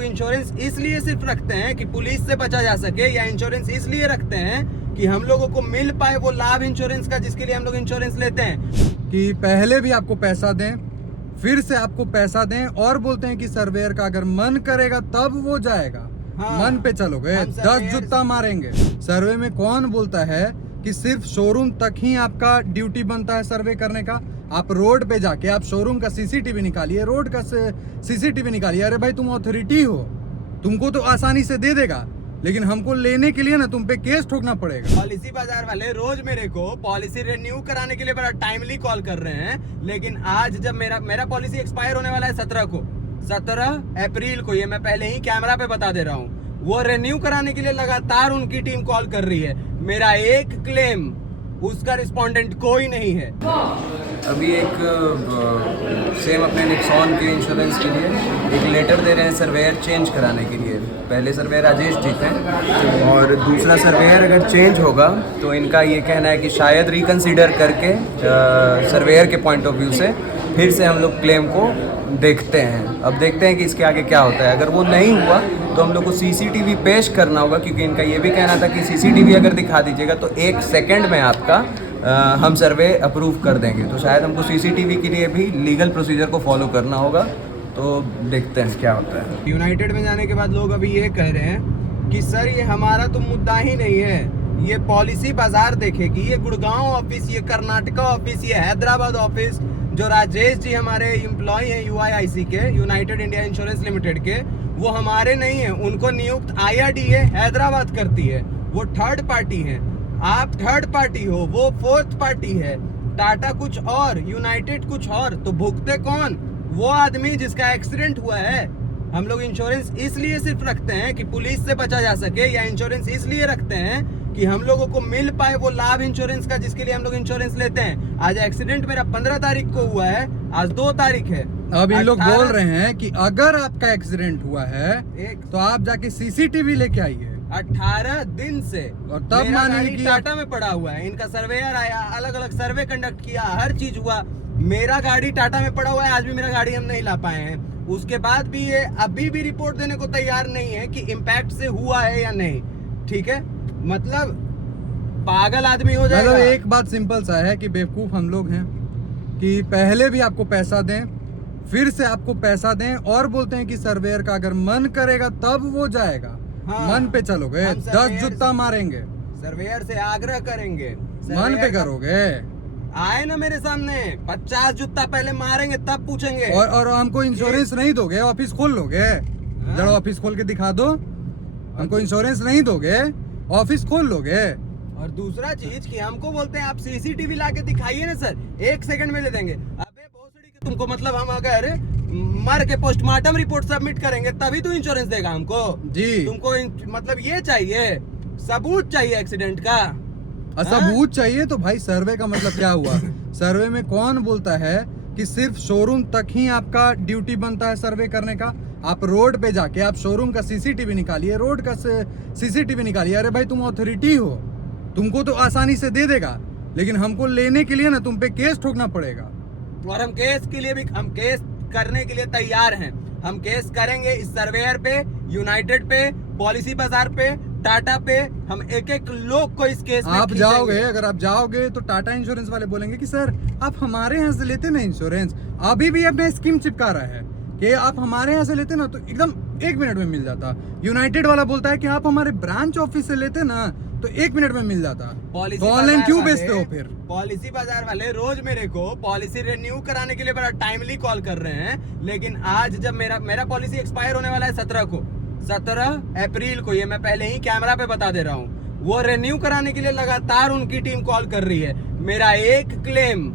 लोग इंश्योरेंस इसलिए सिर्फ रखते हैं कि पुलिस से बचा जा सके, या इंश्योरेंस इसलिए रखते हैं कि हम लोगों को मिल पाए वो लाभ इंश्योरेंस का जिसके लिए हम लोग इंश्योरेंस लेते हैं। कि पहले भी आपको पैसा दें, फिर से आपको पैसा दें, और बोलते हैं कि सर्वेयर का अगर मन करेगा तब वो जाएगा। हाँ, मन पे चलोगे 10 जूता मारेंगे। सर्वे में कौन बोलता है कि सिर्फ शोरूम तक ही आपका ड्यूटी बनता है सर्वे करने का? आप रोड पे जाके आप शोरूम का सीसीटीवी निकालिए, रोड का सीसीटीवी निकालिए। अरे भाई तुम अथॉरिटी हो, तुमको तो आसानी से दे देगा, लेकिन हमको लेने के लिए ना तुम पे केस ठोकना पड़ेगा। पॉलिसी बाजार वाले रोज मेरे को पॉलिसी रिन्यू कराने के लिए बड़ा टाइमली कॉल कर रहे हैं, लेकिन आज जब मेरा पॉलिसी एक्सपायर होने वाला है 17 अप्रैल को, ये मैं पहले ही कैमरा पे बता दे रहा हूँ, वो रिन्यू कराने के लिए लगातार उनकी टीम कॉल कर रही है। मेरा एक क्लेम, उसका रिस्पोंडेंट कोई नहीं है। अभी एक सेम अपने निक्सॉन के इंश्योरेंस के लिए एक लेटर दे रहे हैं सर्वेयर चेंज कराने के लिए। पहले सर्वेयर राजेश जी थे, और दूसरा सर्वेयर अगर चेंज होगा तो इनका ये कहना है कि शायद रिकन्सिडर करके सर्वेयर के पॉइंट ऑफ व्यू से फिर से हम लोग क्लेम को देखते हैं। अब देखते हैं कि इसके आगे क्या होता है। अगर वो नहीं हुआ तो हम लोग को सीसीटीवी पेश करना होगा, क्योंकि इनका ये भी कहना था कि सीसीटीवी अगर दिखा दीजिएगा तो 1 सेकंड में आपका हम सर्वे अप्रूव कर देंगे। तो शायद हमको सीसीटीवी के लिए भी लीगल प्रोसीजर को फॉलो करना होगा। तो देखते हैं क्या होता है। यूनाइटेड में जाने के बाद लोग अभी ये कह रहे हैं कि सर ये हमारा तो मुद्दा ही नहीं है, ये पॉलिसी बाजार देखेगी, ये गुड़गांव ऑफिस, ये कर्नाटका ऑफिस, ये हैदराबाद ऑफिस, जो राजेश जी हमारे एम्प्लॉय हैं यूआईआईसी के, यूनाइटेड इंडिया इंश्योरेंस लिमिटेड के, वो हमारे नहीं है। उनको नियुक्त IRDA हैदराबाद करती है, वो थर्ड पार्टी है। आप थर्ड पार्टी हो, वो फोर्थ पार्टी है। टाटा कुछ और, यूनाइटेड कुछ और, तो भुगते कौन? वो आदमी जिसका एक्सीडेंट हुआ है। हम लोग इंश्योरेंस इसलिए सिर्फ रखते हैं कि पुलिस से बचा जा सके, या इंश्योरेंस इसलिए रखते हैं कि हम लोगों को मिल पाए वो लाभ इंश्योरेंस का जिसके लिए हम लोग इंश्योरेंस लेते हैं। आज एक्सीडेंट मेरा 15 तारीख को हुआ है, आज 2 तारीख है। अब इन लोग बोल रहे हैं कि अगर आपका एक्सीडेंट हुआ है तो आप जाके सीसीटीवी लेके आइए। 18 दिन से, और तब मानेंगे कि टाटा में पड़ा हुआ है। इनका सर्वेयर आया, अलग अलग सर्वे कंडक्ट किया, हर चीज हुआ। मेरा गाड़ी टाटा में पड़ा हुआ है, आज भी मेरा गाड़ी हम नहीं ला पाए हैं। उसके बाद भी ये अभी भी रिपोर्ट देने को तैयार नहीं है कि इम्पैक्ट से हुआ है या नहीं। ठीक है, मतलब पागल आदमी हो जाएगा। मतलब एक बात सिंपल सा है कि बेवकूफ हम लोग हैं कि पहले भी आपको पैसा दें, फिर से आपको पैसा दें, और बोलते हैं कि सर्वेयर का अगर मन करेगा तब वो जाएगा। हाँ, मन पे चलोगे 10 जूता मारेंगे। सर्वेयर से आग्रह करेंगे, मन पे करोगे। आए ना मेरे सामने, 50 जूता पहले मारेंगे तब पूछेंगे। और हमको इंश्योरेंस नहीं दोगे? ऑफिस खोल लोगे? जरा ऑफिस खोल के दिखा दो। हमको इंश्योरेंस नहीं दोगे, ऑफिस खोल लोगे? और दूसरा चीज कि हमको बोलते हैं आप सीसीटीवी ला के दिखाइए ना सर, 1 सेकंड में दे देंगे। अबे भोसड़ी के तुमको, मतलब हम अगर मर के पोस्टमार्टम रिपोर्ट सबमिट करेंगे तभी तो इंश्योरेंस देगा हमको जी। तुमको मतलब ये चाहिए, सबूत चाहिए एक्सीडेंट का। सबूत चाहिए तो भाई सर्वे का मतलब क्या हुआ? सर्वे में कौन बोलता है कि सिर्फ शोरूम तक ही आपका ड्यूटी बनता है सर्वे करने का? आप रोड पे जाके आप शोरूम का सीसीटीवी निकालिए, रोड का सीसीटीवी निकालिए। अरे भाई तुम अथॉरिटी हो, तुमको तो आसानी से दे देगा, लेकिन हमको लेने के लिए ना तुम पे केस ठोकना पड़ेगा। और हम केस के लिए भी, हम केस करने के लिए तैयार हैं। हम केस करेंगे इस सर्वेयर पे, यूनाइटेड पे, पॉलिसी बाजार पे, टाटा पे। हम एक एक लोग को इस केस में आप जाओगे, अगर आप जाओगे तो टाटा इंश्योरेंस वाले बोलेंगे कि सर आप हमारे यहाँ से लेते ना इंश्योरेंस, अभी भी अपना स्कीम चिपका रहा है कि आप हमारे यहाँ से लेते ना तो एकदम 1 मिनट में मिल जाता। यूनाइटेड वाला बोलता है कि आप हमारे ब्रांच ऑफिस से लेते ना तो 1 मिनट में मिल जाता। तो ऑनलाइन क्यों बेचते हो फिर? पॉलिसी बाजार वाले रोज मेरे को पॉलिसी रिन्यू कराने के लिए बड़ा टाइमली कॉल कर रहे हैं, लेकिन आज जब मेरा पॉलिसी एक्सपायर होने वाला है 17 अप्रैल को, ये मैं पहले ही कैमरा पे बता दे रहा हूँ, वो रिन्यू कराने के लिए लगातार उनकी टीम कॉल कर रही है। मेरा एक क्लेम,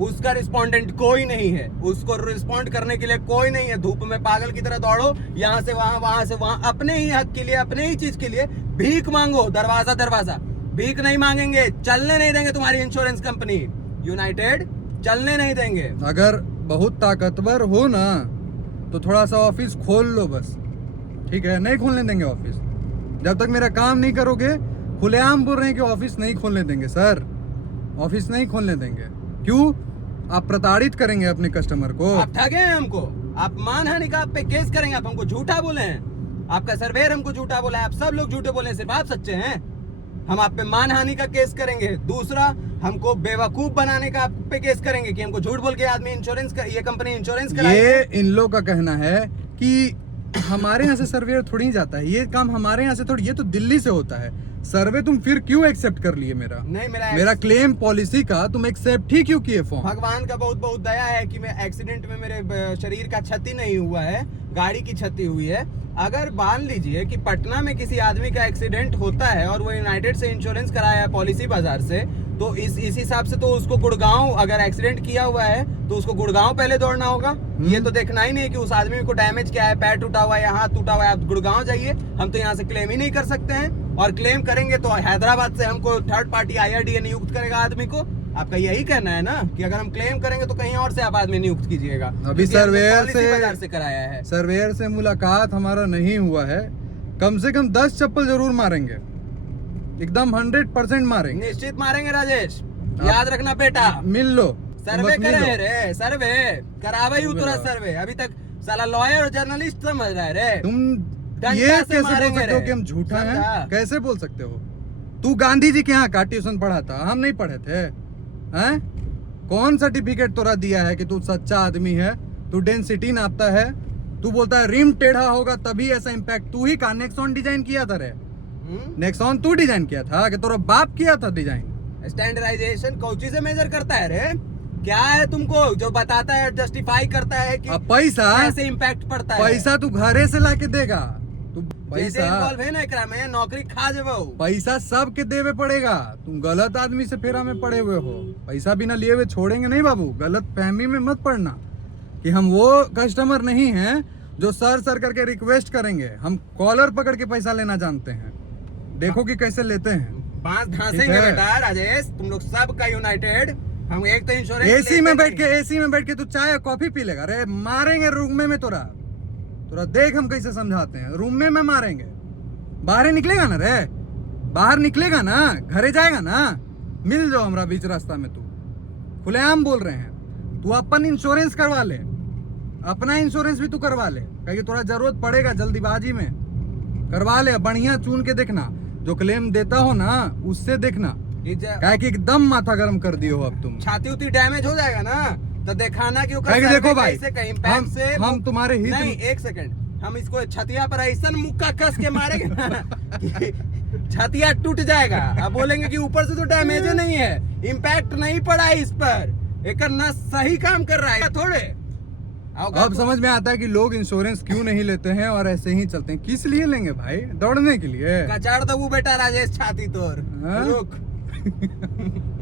उसका रिस्पोंडेंट कोई नहीं है, उसको रिस्पोंड करने के लिए कोई नहीं है। धूप में पागल की तरह दौड़ो, यहाँ से वहां, वहां से वहां, अपने ही हक के लिए, अपने ही चीज के लिए भीख मांगो, दरवाजा दरवाजा। भीख नहीं मांगेंगे, चलने नहीं देंगे तुम्हारी इंश्योरेंस कंपनी यूनाइटेड, चलने नहीं देंगे। अगर बहुत ताकतवर हो ना तो थोड़ा सा ऑफिस खोल लो बस, ठीक है? नहीं खोलने देंगे ऑफिस जब तक मेरा काम नहीं करोगे। खुलेआम बोल रहे हैं कि ऑफिस नहीं खोलने देंगे सर, ऑफिस नहीं खोलने देंगे। क्यों? आप प्रताड़ित करेंगे अपने कस्टमर को। आप ठगे हैं हमको, आप मानहानि का आप पे केस करेंगे, आप हमको झूठा बोले हैं, आपका सर्वेयर हमको झूठा बोला है, आप सब लोग झूठे बोले हैं, सिर्फ आप सच्चे हैं। हम आप पे मानहानि का केस करेंगे। दूसरा, हमको बेवकूफ बनाने का आप पे केस करेंगे कि हमको झूठ बोल के आदमी इंश्योरेंस का, ये कंपनी इंश्योरेंस कराएगी। ये इन लोग का कहना है कि हमारे यहाँ से सर्वेयर थोड़ी ही जाता है, ये काम हमारे यहाँ से थोड़ी, ये तो दिल्ली से होता है। सर्वे तुम फिर क्यों एक्सेप्ट कर लिए मेरा? नहीं, मेरा क्लेम पॉलिसी का तुम एक्सेप्ट ही क्यों किए फॉर्म? भगवान का बहुत बहुत दया है कि मैं एक्सीडेंट में मेरे शरीर का क्षति नहीं हुआ है, गाड़ी की क्षति हुई है। अगर मान लीजिए कि पटना में किसी आदमी का एक्सीडेंट होता है और वो यूनाइटेड से इंश्योरेंस कराया है पॉलिसी बाजार से, तो इस हिसाब से तो उसको गुड़गांव, अगर एक्सीडेंट किया हुआ है तो उसको गुड़गांव पहले दौड़ना होगा। ये तो देखना ही नहीं है कि उस आदमी को डैमेज क्या है, पैर टूटा हुआ है या हाथ टूटा हुआ है, आप गुड़गांव जाइए। हम तो यहाँ से क्लेम ही नहीं कर सकते हैं, और क्लेम करेंगे तो हैदराबाद से हमको थर्ड पार्टी IRDA नियुक्त करेगा आदमी को। आपका यही कहना है ना कि अगर हम क्लेम करेंगे तो कहीं और से आप आदमी नियुक्त कीजिएगा। अभी सर्वेयर से कराया है, सर्वेयर से मुलाकात हमारा नहीं हुआ है। कम से कम 10 चप्पल जरूर मारेंगे, एकदम 100% मारेंगे। निश्चित मारेंगे राजेश, याद रखना बेटा। मिल लो, सर्वे बस मिल करे लो। रे, सर्वे करावे ही उतरा सर्वे। अभी तक साला लॉयर और जर्नलिस्ट समझ रहा है रे। तुम डंडा ये से कैसे बोल मारेंगे सकते हो रे। कि हम झूठा समझा? हैं? कैसे बोल सकते हो? तू गांधी जी के यहाँ का ट्यूशन पढ़ा था, हम नहीं पढ़े थे हैं? कौन सर्टिफिकेट तोरा दिया है कि तू सच्चा आदमी है? तू डेंसिटी नापता है, तू बोलता है रिम टेढ़ा होगा तभी ऐसा इम्पैक्ट। तू ही का नेक्सॉन डिजाइन किया था रे? नेक्सॉन तू डिजाइन किया था कि तोरा बाप किया था डिजाइन? स्टैंडर्डाइजेशन कौची से मेजर करता है रे? क्या है तुमको जो बताता है, जस्टिफाई करता है कि अब पैसा कैसे इम्पैक्ट पड़ता है? पैसा तू घरे से लाके देगा। तू जैसे पैसा इन्वॉल्व है ना एकरा में, नौकरी खा जेबो। पैसा सबके देवे पड़ेगा। तुम गलत आदमी से फेरा में पड़े हुए हो। पैसा बिना लिए हुए छोड़ेंगे नहीं बाबू। गलत फहमी में मत पड़ना कि हम वो कस्टमर नहीं हैं जो सर करके रिक्वेस्ट करेंगे। हम कॉलर पकड़ के पैसा लेना जानते हैं। देखो कि कैसे लेते हैं। बांस ठीक धांसेंगे है। बेटा राजेश, तुम लोग सब का यूनाइटेड। हम एक तो इंश्योरेंस एसी में बैठ के तू चाय और कॉफी पी लेगा रे? मारेंगे रूम में तोरा देख हम कैसे समझाते हैं। रूम में मारेंगे। बाहर ही निकलेगा ना रे? बाहर निकलेगा ना, घरे जाएगा ना? मिल जाओ हमरा बीच रास्ता में। तू खुलेआम बोल रहे हैं। तू अपन इंश्योरेंस करवा ले, अपना इंश्योरेंस भी तू करवा ले, कहीं तोरा जरूरत पड़ेगा जल्दीबाजी में। करवा ले, बढ़िया चुन के देखना। जो क्लेम देता हो ना उससे देखना, क्या कि एकदम माथा गर्म कर दियो हो अब तुम। छाती उती डैमेज हो जाएगा ना तो दिखाना कि कहीं देखो भाई, कहीं पैर से हम तुम्हारे हित नहीं, में- एक सेकंड, हम इसको छतिया पर ऐसा मुक्का कस के मारेंगे ना कि छतिया टूट जाएगा। अब बोलेंगे कि ऊपर से तो डैमेज नहीं है, इम्पैक्ट नहीं पड़ा है इस पर, एक ना सही काम कर रहा है थोड़े। अब समझ में आता है कि लोग इंश्योरेंस क्यों नहीं लेते हैं और ऐसे ही चलते हैं। किस लिए लेंगे भाई? दौड़ने के लिए? कचाड़ दबू बेटा राजेश छाती तोर। हाँ? रुक